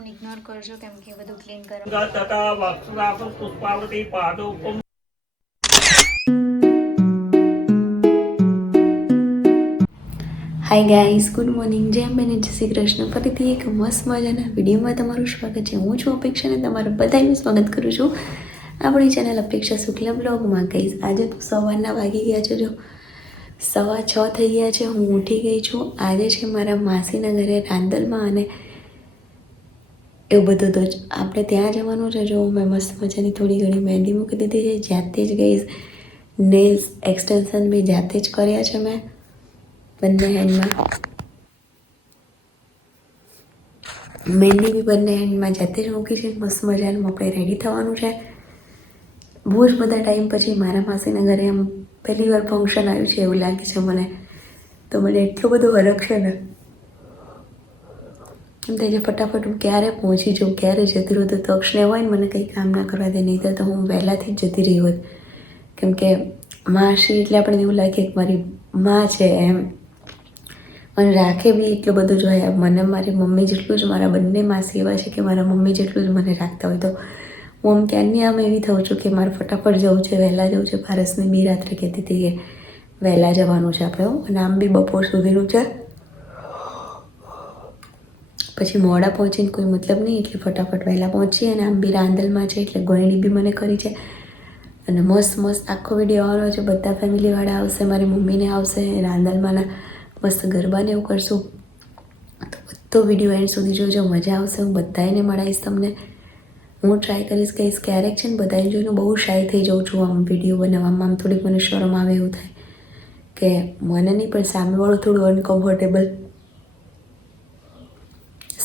Background ignore કરજો કેમ કે બધું ક્લીન કરવા હાય ગાઈસ, ગુડ મોર્નિંગ, જય બેન, જય શ્રી કૃષ્ણ. ફરીથી એક મસ્ત મજાના વિડીયોમાં તમારું સ્વાગત છે. હું છું અપેક્ષા અને તમારું બધાનું સ્વાગત કરું છું આપણી ચેનલ અપેક્ષા શુક્લ બ્લોગમાં. ગાઈસ, આજે તો સવારના વાગી ગયા છે, જો 6:15 થઈ ગયા છે. હું ઉઠી ગઈ છું. આજે છે મારા માસીના ઘરે રાંદલમાં અને એવું બધું. તો આપણે ત્યાં જવાનું છે. જો મેં મસ્ત મજાની થોડી ઘણી મહેંદી મૂકી દીધી છે જાતે જ. ગાઈસ, નેલ્સ એક્સટેન્શન બી જાતે જ કર્યા છે મેં બંને હેન્ડમાં. મહેંદી બી બંને હેન્ડમાં જાતે જ મૂકી છે. મસ્ત મજાનું આપણે રેડી થવાનું છે. બહુ જ બધા ટાઈમ પછી મારા માસીના ઘરે આમ પહેલી વાર ફંક્શન આવ્યું છે એવું લાગે છે મને. તો મને એટલો બધો હરખ છે ને, એમ થાય છે ફટાફટ હું ક્યારે પહોંચી જાઉં, ક્યારે જતી રહું. તો તક્ષને હોય ને મને કંઈ કામ ના કરવા દે, નહીં તો હું વહેલાથી જ જતી રહી હોત. કેમ કે માસી એટલે આપણને એવું લાગે કે મારી માં છે એમ. અને રાખે બી એટલું બધું જ હોય. મને મારી મમ્મી જેટલું જ મારા બંને માસી એવા છે કે મારા મમ્મી જેટલું જ મને રાખતા હોય. તો હું આમ ક્યારની આમ એવી થઉં છું કે મારે ફટાફટ જવું છે, વહેલા જવું છે. પારસને બી રાત્રે કહેતી હતી કે વહેલા જવાનું છે આપણે. અને આમ બી બપોર સુધીનું છે, પછી મોડા પહોંચીને કોઈ મતલબ નહીં. એટલે ફટાફટ વહેલા પહોંચીએ. અને આમ બી રાંદલમાં છે એટલે ગોળણી બી મને કરી છે. અને મસ્ત મસ્ત આખો વિડીયો આવવાનો છે. બધા ફેમિલીવાળા આવશે, મારી મમ્મીને આવશે, રાંદલમાંના મસ્ત ગરબાને એવું કરશું. તો બધો વિડીયો એન્ડ સુધી જોજો, મજા આવશે. હું બધાને મળાવીશ તમને. હું ટ્રાય કરીશ કહીશ. ક્યારેક છે ને બધાને જોઈને બહુ શાય થઈ જાઉં છું આમ વિડીયો બનાવવામાં. આમ થોડીક મને શરમ આવે એવું થાય કે મને નહીં પણ સામેવાળું થોડું અનકમ્ફર્ટેબલ,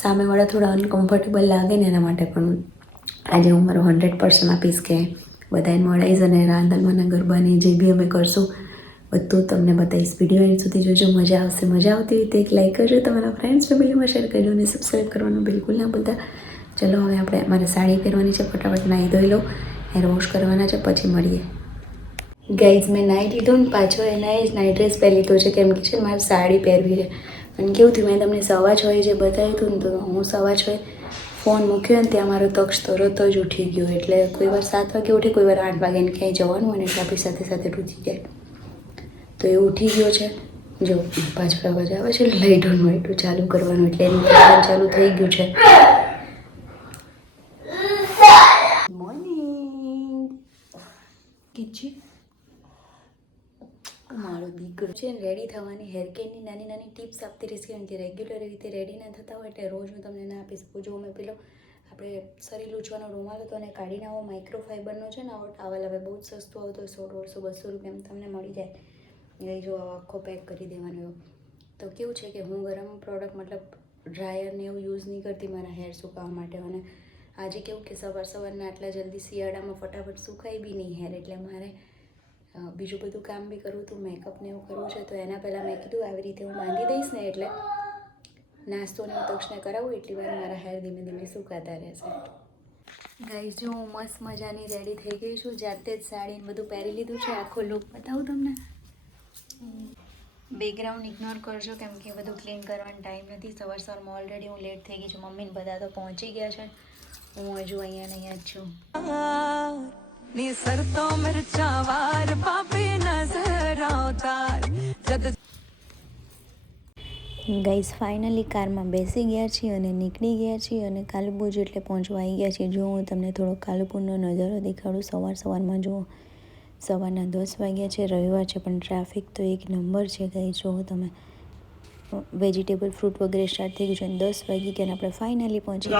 સામેવાળા થોડા અનકમ્ફર્ટેબલ લાગે ને એના માટે. પણ આજે હું મારો 100% આપીશ કે બધાને મળાવીશ અને રાંદલમાંના ગરબાની જે બી અમે કરશું બધું તમને બતાવીશ. વિડીયો એન્ડ સુધી જોજો, મજા આવશે. મજા આવતી હોય તો એક લાઈક કરજો, તમારા ફ્રેન્ડ્સ ફેમિલીમાં શેર કરજો અને સબસ્ક્રાઈબ કરવાનું બિલકુલ ના ભૂલતા. ચલો હવે આપણે મારે સાડી પહેરવાની છે, ફટાફટ નાહી ધોઈ લો, હેર વોશ કરવાના છે, પછી મળીએ. ગાઈઝ, મેં નાહી લીધું ને પાછો એના જ નાઇટ ડ્રેસ પહેરી લીધો છે કેમ કે છે મારે સાડી પહેરવી છે. અને કેવું થયું, મેં તમને 6:15 જે બતાવ્યું હતું ને, તો હું 6:15 ફોન મૂક્યો ને ત્યાં મારો તક્ષ તરત જ ઉઠી ગયો. એટલે કોઈ વાર 7 વાગે ઉઠે, કોઈ વાર 8 વાગે, ને ક્યાંય જવાનું હોય ને એટલે આપણી સાથે સાથે ઉઠી જાય. તો એ ઉઠી ગયો છે. જો પાછળ અવાજ આવે છે, લાઇટોનું એટલું ચાલુ કરવાનું એટલે એનું કામ ચાલુ થઈ ગયું છે. મોર્નિંગ કિચી મારો દીકરો છે ને રેડી થવાની હેર કેરની નાની નાની ટિપ્સ આપતી રહીશ. કેમ કે રેગ્યુલર રીતે રેડી ના થતા હોય એટલે રોજ હું તમને ના આપી શકું. જો મેં પેલો આપણે શરીર લૂછવાનો રૂમાલ હતો અને કાઢીને આવો માઇક્રોફાઈબરનો છે ને આવો ટાવલ, હવે બહુ જ સસ્તો આવતો હોય, 100, 150, 200 રૂપિયામાં તમને મળી જાય. એ જો આખો પેક કરી દેવાનો એવો. તો કેવું છે કે હું ગરમ પ્રોડક્ટ મતલબ ડ્રાયરને એવું યુઝ નહીં કરતી મારા હેર સુકાવવા માટે. અને આજે કેવું કે સવારના આટલા જલ્દી શિયાળામાં ફટાફટ સુકાય બી નહીં હેર, એટલે મારે બીજું બધું કામ બી કરવું હતું, મેકઅપને એવું કરવું છે. તો એના પહેલાં મેં કીધું આવી રીતે હું બાંધી દઈશ ને એટલે નાસ્તોને હું તક્ષને કરાવું એટલી વાર મારા હેર ધીમે ધીમે સુકાતા રહેશે. ગાઈઝ, જો હું મસ્ત મજાની રેડી થઈ ગઈ છું, જાતે જ સાડીને બધું પહેરી લીધું છે. આખો લુક બતાવું તમને. બેકગ્રાઉન્ડ ઇગ્નોર કરજો કેમ કે બધું ક્લીન કરવાનો ટાઈમ નથી. સવારમાં ઓલરેડી હું લેટ થઈ ગઈ છું. મમ્મીને બધા તો પહોંચી ગયા છે, હું હજુ અહીંયા જ છું. ગાઈઝ, ફાઇનલી કારમાં બેસી ગયા છીએ અને નીકળી ગયા છીએ અને કાલુપુર એટલે પહોંચવા આવી ગયા છીએ. જો હું તમને થોડો કાલુપુરનો નજારો દેખાડું. સવારમાં જુઓ, સવારના 10 વાગ્યા છે, રવિવાર છે, પણ ટ્રાફિક તો એક નંબર છે. ગાઈઝ, જો તમે વેજીટેબલ ફ્રૂટ વગેરે સ્ટાર્ટ થઈ ગયું છે. 10 વાગી ગયા અને આપણે ફાઇનલી પહોંચી ગયા.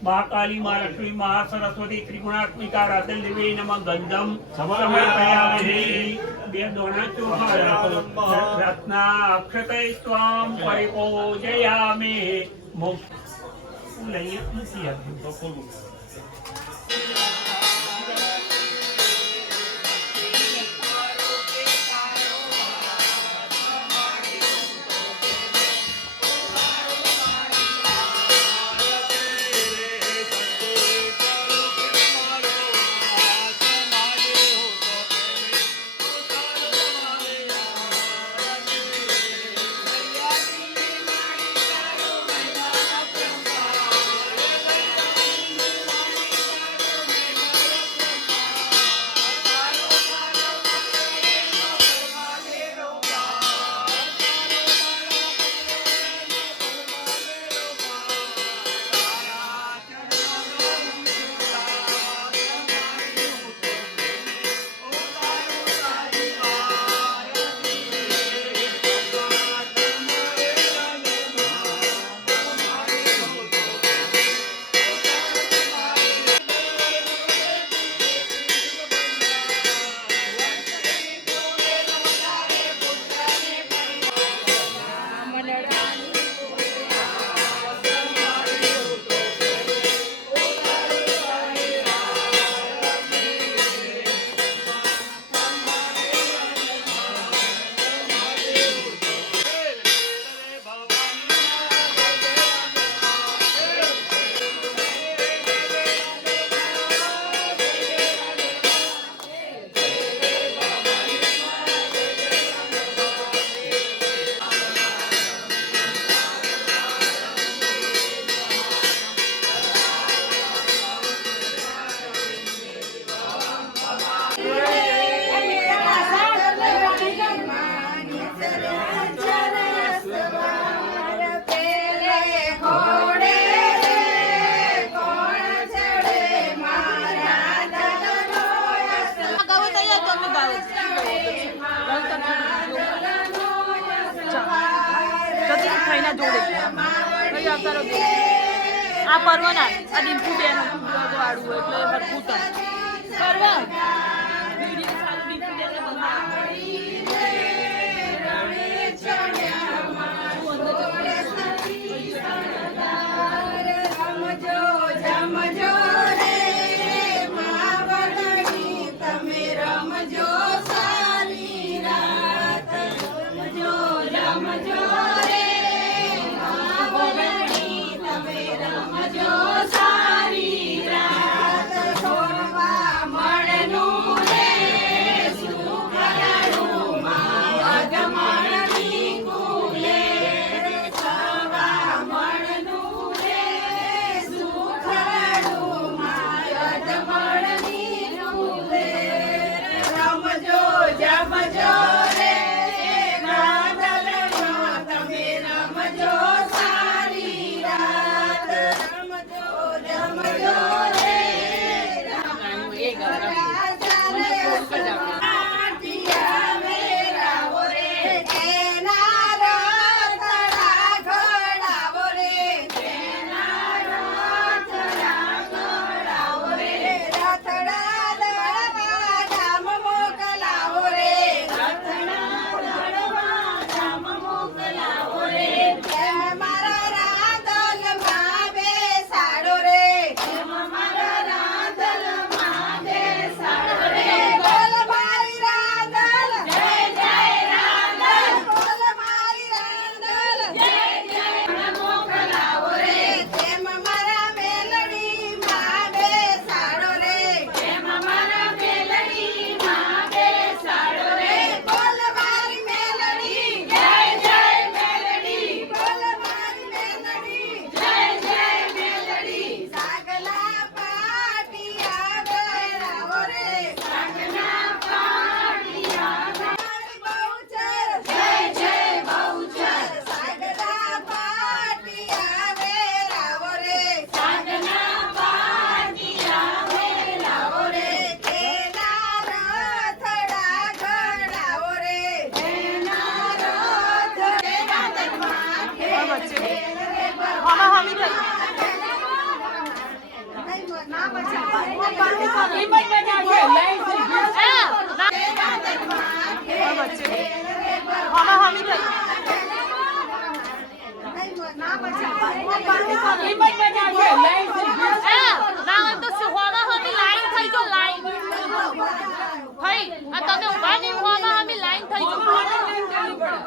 महाकाली माँ लक्ष्मी माँ सरस्वती त्रिगुणात्मिका राधन देवी नमः गंधम समर्पयामि रत्ना अक्षतै स्वाम परिपूजयामि કરો આ પરવાના આ ડિમ્પુ બેન વાળું એટલે હરકું કરવા વિડિયો ચાલુ ડિમ્પુ બેન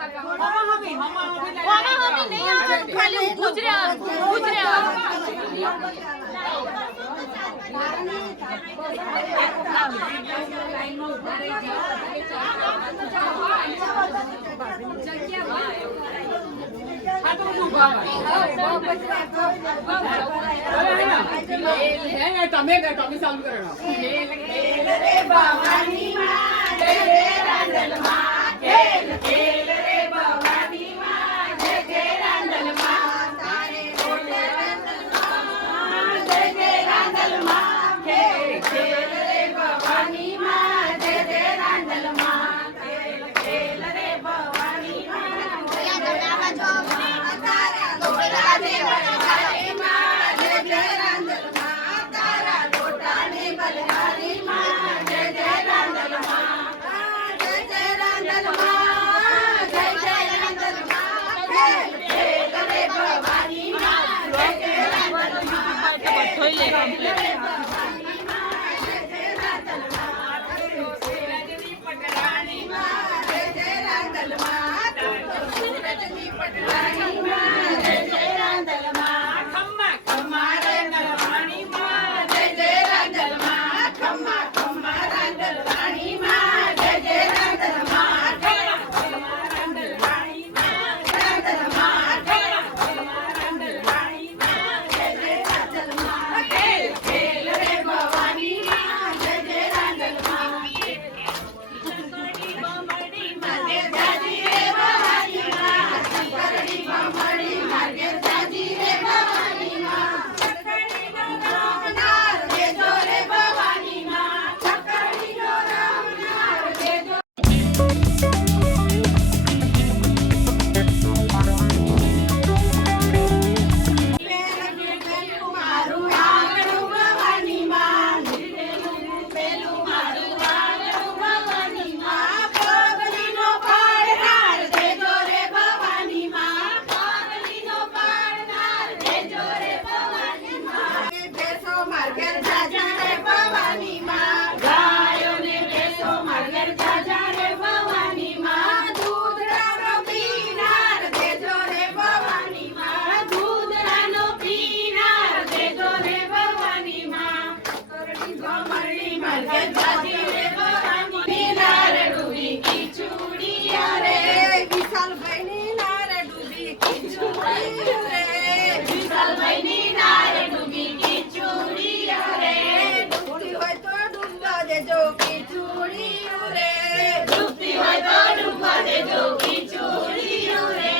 તમે ચાલુ કરો ખેલ રે વિશાલભાઈની નારે ડૂબી ખીચુડીઓ રે, વિશાલભાઈની નારે ડૂબી ખીચુડીઓ રે, ડૂબતી હોય તો ડૂબવા દેજો ખીચુડીઓ રે, ડૂબતી હોય તો ડૂબવા દેજો ખીચુડીઓ રે,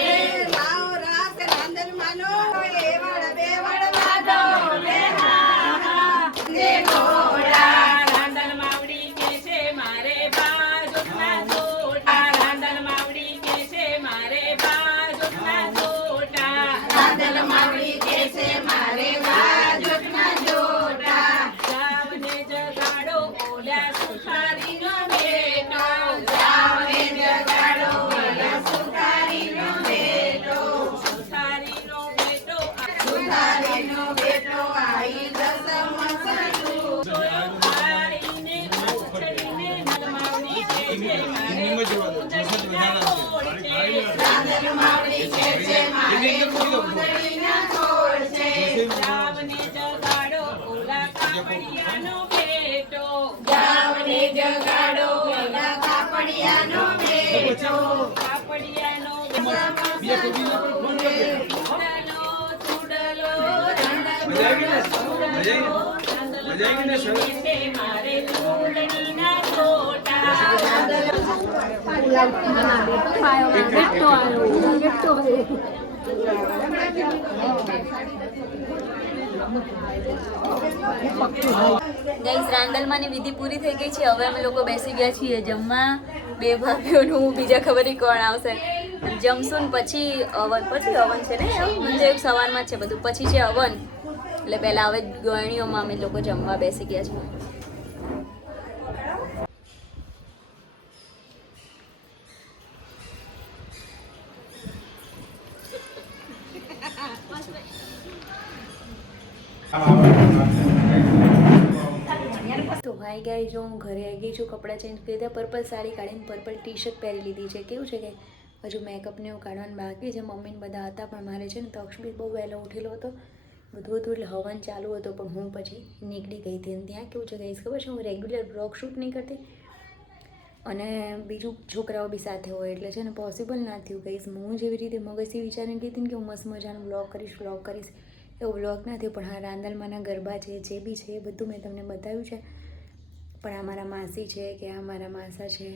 લાવ રાસ રાંદલ માનો એ વડ બે વડ વાદો રે હા દે ઘોડા રાંદલ માવડી કે છે મારે બાજોટના જોટા, રાંદલ માવડી કે છે મારે બાજોટના જોટા, રાંદલ માવડી કે છે મારે બાજોટના જોટા, જાવને જગાડો ઓલ્યા સુથારીનો બેટો, જાવને જગાડો ઓલા સુતારીનો બેટો, સુથારીનો બેટો સુતારીનો બેટો આઈ દસમ સડું, જોયો આઈને ઉછળીને નલમાવડી કે છે મારે કુંદડીના કોળ છે, રાંદલ માવડી કે છે મારે કુંદડીના છોડ છે, જાવને જગાડો ઓલા કાપડિયાનો બેટો, જાવને જગાડો ઓલા કાપડિયાનો બેટો, કાપડિયાનો ચૂડલો મારે ચૂડણીના છોટા, ગાઈસ રાંદલમાંની વિધિ પૂરી થઈ ગઈ છે. હવે અમે લોકો બેસી ગયા છીએ જમવા. બે ભાભીઓનું બીજા ખબર નહીં કોણ આવશે. જમશું ને પછી હવન છે ને, મને તો એક સવારમાં જ છે બધું, પછી છે હવન. એટલે પહેલાં હવે ગયણીઓમાં અમે લોકો જમવા બેસી ગયા છીએ. તો ભાઈ ગાઈ જો હું ઘરે આવી ગઈ છું, કપડાં ચેન્જ કરી દીધા, પર્પલ સાડી કાઢીને પર્પલ ટી શર્ટ પહેરી લીધી છે. કેવું છે કે હજુ મેકઅપને એવું કાઢવાનું બાકી છે. મમ્મીને બધા હતા પણ મારે છે ને તક્ષ બી બહુ વહેલો ઉઠેલો હતો, બધું હતું એટલે હવન ચાલુ હતો પણ હું પછી નીકળી ગઈ હતી. અને ત્યાં કેવું છે ગાઈસ ખબર છે, હું રેગ્યુલર બ્લોગ શૂટ નહીં કરતી અને બીજું છોકરાઓ બી સાથે હોય એટલે છે ને પોસિબલ ના થયું ગાઈસ. હું જેવી રીતે મગજથી વિચારીને ગઈ હતી ને કે હું મસ્ત મજાનું બ્લોગ કરીશ એવો બ્લોગ ના થયો. પણ હા, રાંદલમાંના ગરબા છે જે બી છે એ બધું મેં તમને બતાવ્યું છે. પણ આ મારા માસી છે કે આ મારા માસા છે,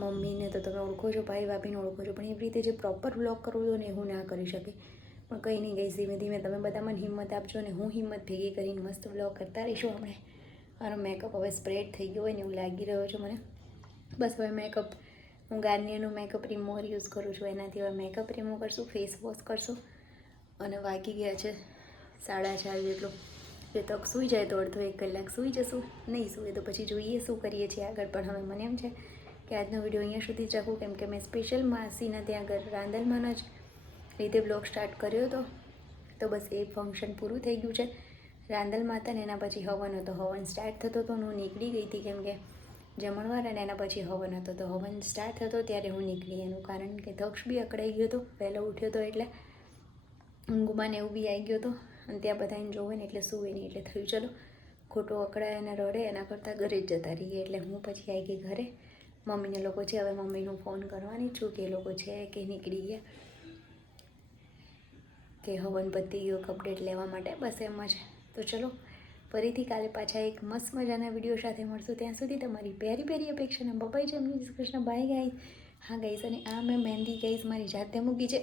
મમ્મીને તો તમે ઓળખો છો, ભાઈ ભાભીને ઓળખો છો, પણ એવી રીતે જે પ્રોપર બ્લોગ કરવો હતો ને એ હું ના કરી શકી. પણ કંઈ નહીં ગઈ, ધીમે ધીમે તમે બધા મને હિંમત આપજો અને હું હિંમત ભેગી કરીને મસ્ત બ્લોગ કરતા રહીશું. આપણે મારો મેકઅપ હવે સ્પ્રેડ થઈ ગયો હોય ને એવું લાગી રહ્યો છે મને. બસ હવે મેકઅપ હું ગાર્નિયરનું મેકઅપ રિમૂવર યુઝ કરું છું, એનાથી હવે મેકઅપ રિમૂવ કરશું, ફેસ વોશ કરશું. અને વાગી ગયા છે 4:30 જેટલું. એ તક સૂઈ જાય તો અડધો 1 કલાક સૂઈ જશું, નહીં સૂઈએ તો પછી જોઈએ શું કરીએ છીએ આગળ. પણ હવે મને એમ છે કે આજનો વિડીયો અહીંયા સુધી જ રાખું, કેમ કે મેં સ્પેશિયલ માસીના ત્યાં આગળ રાંદલમાંના જ રીતે બ્લોગ સ્ટાર્ટ કર્યો હતો. તો બસ એ ફંક્શન પૂરું થઈ ગયું છે. રાંદલમાં હતા ને એના પછી હવન હતો, હવન સ્ટાર્ટ થતો હતો હું નીકળી ગઈ હતી, કેમ કે જમણવાર અને એના પછી હવન હતો. તો હવન સ્ટાર્ટ થતો ત્યારે હું નીકળી, એનું કારણ કે દક્ષ બી અકળાઈ ગયો હતો, વહેલો ઉઠ્યો હતો એટલે ઊંઘમાં એવું બી આવી ગયો હતો. અને ત્યાં બધાને જોવે ને એટલે સૂવે નહીં, એટલે થયું ચલો ખોટો અકળાય અને રડે એના કરતાં ઘરે જ જતા રહીએ. એટલે હું પછી આવી ગઈ ઘરે. મમ્મીને લોકો છે, હવે મમ્મીનું ફોન કરવાની છું કે એ લોકો છે કે નીકળી ગયા, કે હવન પતી ગયો અપડેટ લેવા માટે, બસ એમ જ. તો ચલો ફરીથી કાલે પાછા એક મસ્ત મજાના વિડીયો સાથે મળશું. ત્યાં સુધી તમારી પ્યારી પ્યારી અપેક્ષાના બબાઈ જમની કૃષ્ણ બાય ગાઈસ. હા ગાઈસ, અને આ મેં મહેંદી ગાઈસ મારી જાતે મૂકી છે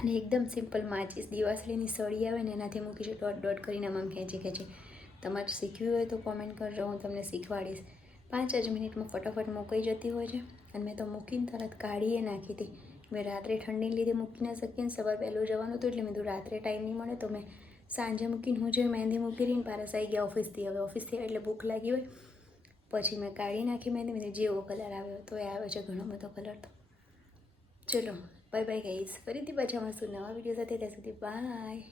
અને એકદમ સિમ્પલ માચીસ દિવાસળીની સળી આવે ને એનાથી મૂકી છે, ડોટ કરીને આમ ખેંચી. તમારે શીખવી હોય તો કોમેન્ટ કરજો, હું તમને શીખવાડીશ. 5 જ મિનિટમાં ફટાફટ મૂકાઈ જતી હોય છે. અને મેં તો મૂકીને તરત કાઢીએ નાખી હતી. મેં રાત્રે ઠંડીને લીધે મૂકી ના શકીને સવાર પહેલું જવાનું હતું એટલે મેં તો રાત્રે ટાઈમ નહીં મળે, તો મેં સાંજે મૂકીને હું જે મહેંદી મૂકી રહીને પારસ આવી ગયા ઓફિસથી. હવે ઓફિસથી એટલે ભૂખ લાગી હોય પછી મેં કાઢી નાખી મહેંદી. મેં જેવો કલર આવ્યો તો એ આવ્યો છે ઘણો બધો કલર. તો ચલો બાય બાય ગાઈસ, ફરીથી પાછા મળશું નવા વિડીયો સાથે. ત્યાં સુધી બાય.